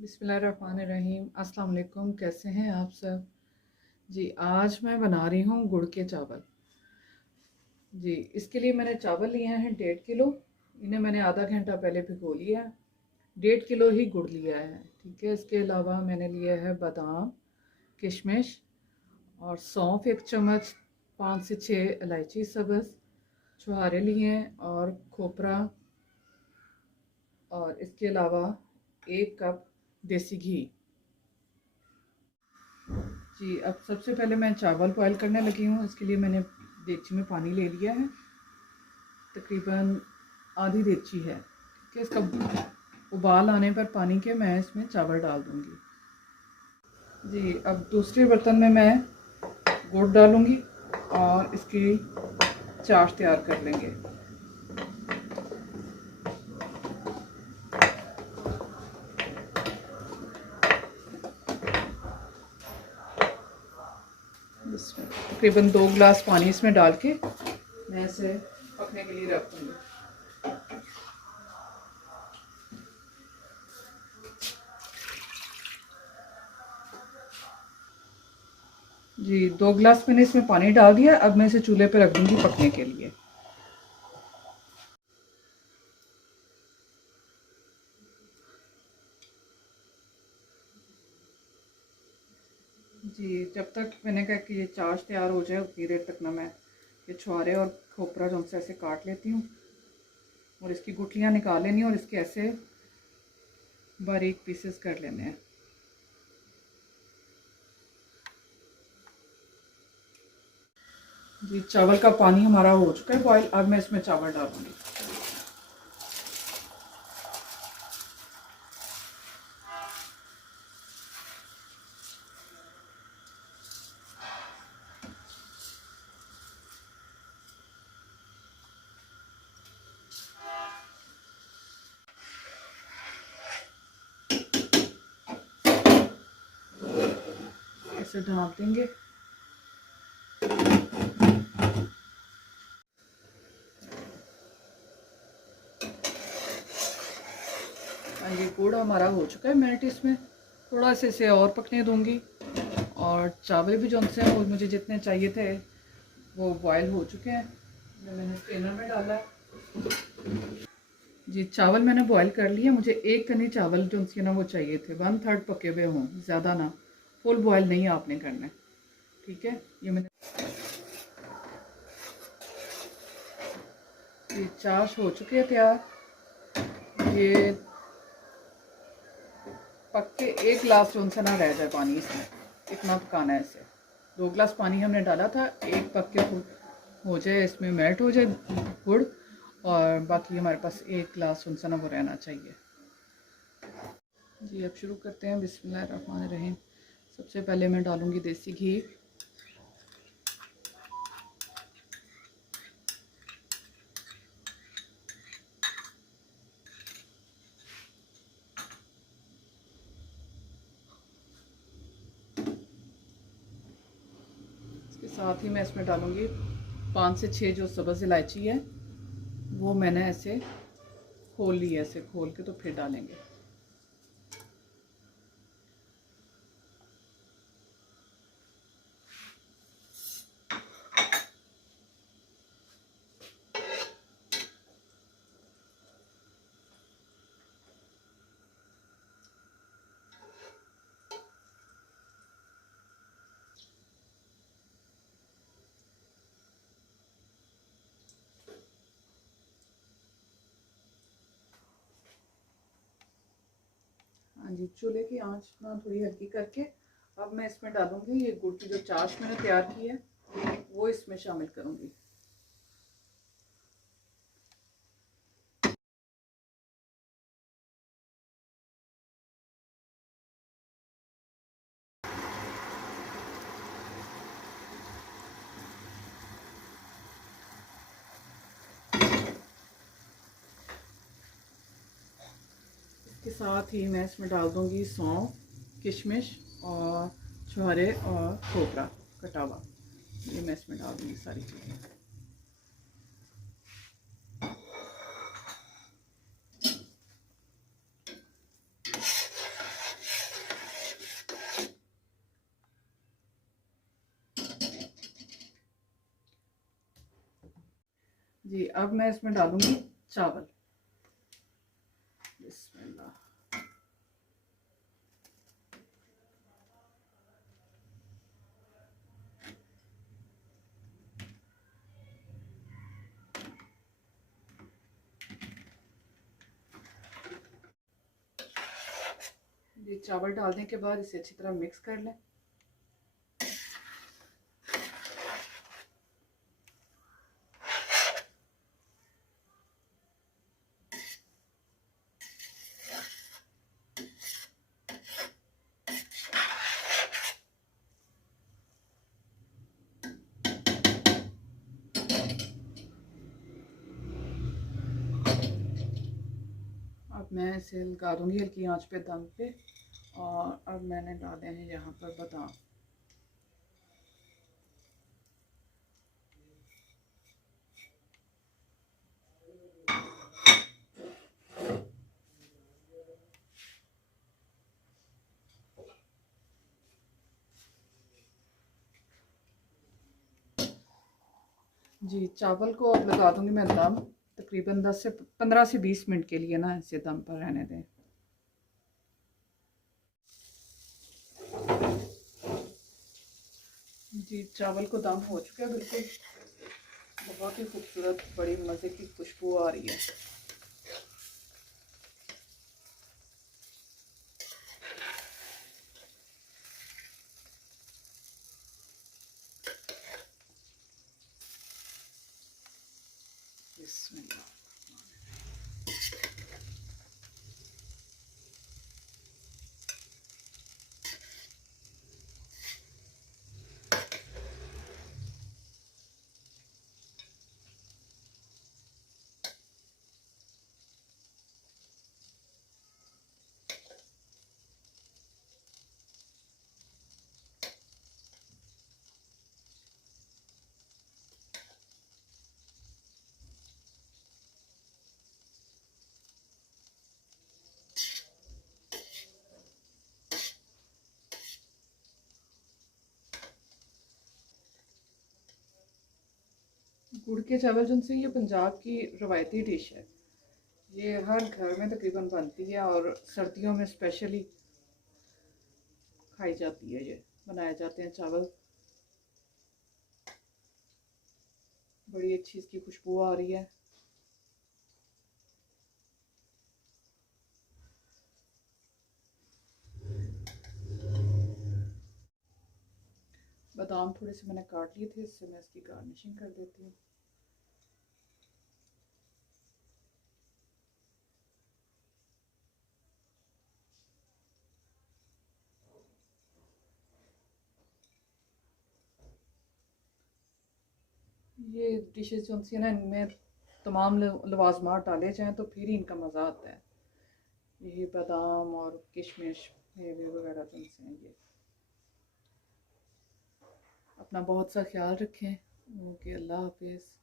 बिस्मिल्लाहिर्रहमानिर्रहीम। अस्सलाम वालेकुम। कैसे हैं आप सब? जी, आज मैं बना रही हूँ गुड़ के चावल। जी, इसके लिए मैंने चावल लिए हैं 1.5 किलो। इन्हें मैंने आधा घंटा पहले भिगो लिया है। 1.5 किलो ही गुड़ लिया है, ठीक है। इसके अलावा मैंने लिया है बादाम, किशमिश और सौंफ 1 चम्मच, 5 से 6 इलायची सब्ज़, छुहारे लिए हैं और खोपरा, और इसके अलावा 1 कप देसी घी। जी, अब सबसे पहले मैं चावल बॉईल करने लगी हूँ। इसके लिए मैंने देगची में पानी ले लिया है, तकरीबन आधी देगची है, ठीक है। इसका उबाल आने पर पानी के मैं इसमें चावल डाल दूँगी। जी, अब दूसरे बर्तन में मैं गुड़ डालूँगी और इसकी चाश तैयार कर लेंगे। तकरीबन 2 गिलास पानी इसमें डाल के मैं इसे पकने के लिए रख दूँगी। जी, 2 गिलास मैंने इसमें पानी डाल दिया। अब मैं इसे चूल्हे पे रख दूँगी पकने के लिए। जी, जब तक मैंने कहा कि ये चाश तैयार हो जाए उतनी देर तक ना मैं ये छुहारे और खोपरा जो से ऐसे काट लेती हूँ और इसकी गुठलियाँ निकाल लेनी और इसके ऐसे बारीक पीसेस कर लेने हैं। जी, चावल का पानी हमारा हो चुका है बॉईल। अब मैं इसमें चावल डालूंगी। ऐसे ढाँप देंगे। हाँ जी, गुड़ हमारा हो चुका है मेल्ट। इसमें थोड़ा सा इसे और पकने दूंगी और चावल भी जो से वो मुझे जितने चाहिए थे वो बॉयल हो चुके हैं। मैंने स्ट्रेनर में डाला है। जी, चावल मैंने बॉईल कर लिए। मुझे 1 कनी चावल जो थे ना वो चाहिए थे, 1/3 पके हुए हों, ज़्यादा ना। फुल बॉईल नहीं आपने करना है, ठीक है। ये मैंने ये चाश हो चुके हैं तैयार। ये पक के 1 गिलास जो से ना रह जाए पानी इसमें, इतना पकाना है इसे। 2 गिलास पानी हमने डाला था, 1 पक के हो जाए, इसमें मेल्ट हो जाए गुड़, और बाकी हमारे पास 1 गिलास जो ना वो रहना चाहिए। जी, अब शुरू करते हैं। बिस्मिल्लाहिर्रहमानिर्रहीम। सबसे पहले मैं डालूंगी देसी घी। इसके साथ ही मैं इसमें डालूंगी 5 से 6 जो सब्ज़ इलायची है, वो मैंने ऐसे खोल ली है। ऐसे खोल के तो फिर डालेंगे। हाँ जी, चूल्हे की आंच ना थोड़ी हल्की करके अब मैं इसमें डालूंगी ये गुड़ की जो चाश मैंने तैयार की है, वो इसमें शामिल करूंगी। इसके साथ ही मैं इसमें डाल दूंगी सौंफ, किशमिश और छुहारे और खोपरा कटा हुआ। ये मैं इसमें डाल दूंगी सारी चीज़ें। जी अब मैं इसमें डालूंगी चावल। बिस्मिल्लाह। ये चावल डालने के बाद इसे अच्छी तरह मिक्स कर लें। अब मैं इसे लगा दूंगी हल्की आंच पे दम पे। और अब मैंने डाले हैं यहाँ पर बादाम। जी चावल को अब लगा दूंगी मैं दम। तकरीबन 15 से 20 मिनट के लिए ना इसे दम पर रहने दें। जी चावल को दम हो चुका है बिल्कुल। बहुत ही खूबसूरत बड़ी मज़े की खुशबू आ रही है। बिस्मिल्लाह। गुड़ के चावल जिनसे ये पंजाब की रवायती डिश है। ये हर घर में तकरीबन बनती है और सर्दियों में स्पेशली खाई जाती है। ये बनाए जाते हैं चावल। बड़ी अच्छी इसकी खुशबू आ रही है। बादाम थोड़े से मैंने काट लिए थे, इससे मैं इसकी गार्निशिंग कर देती हूँ। ये डिशेज जो सी है ना, इनमें तमाम लवाजमात डाले जाएं तो फिर ही इनका मज़ा आता है। यही बादाम और किशमिश मेवे वगैरह जो से हैं ये। अपना बहुत सा ख्याल रखें। ओके, अल्लाह हाफिज़।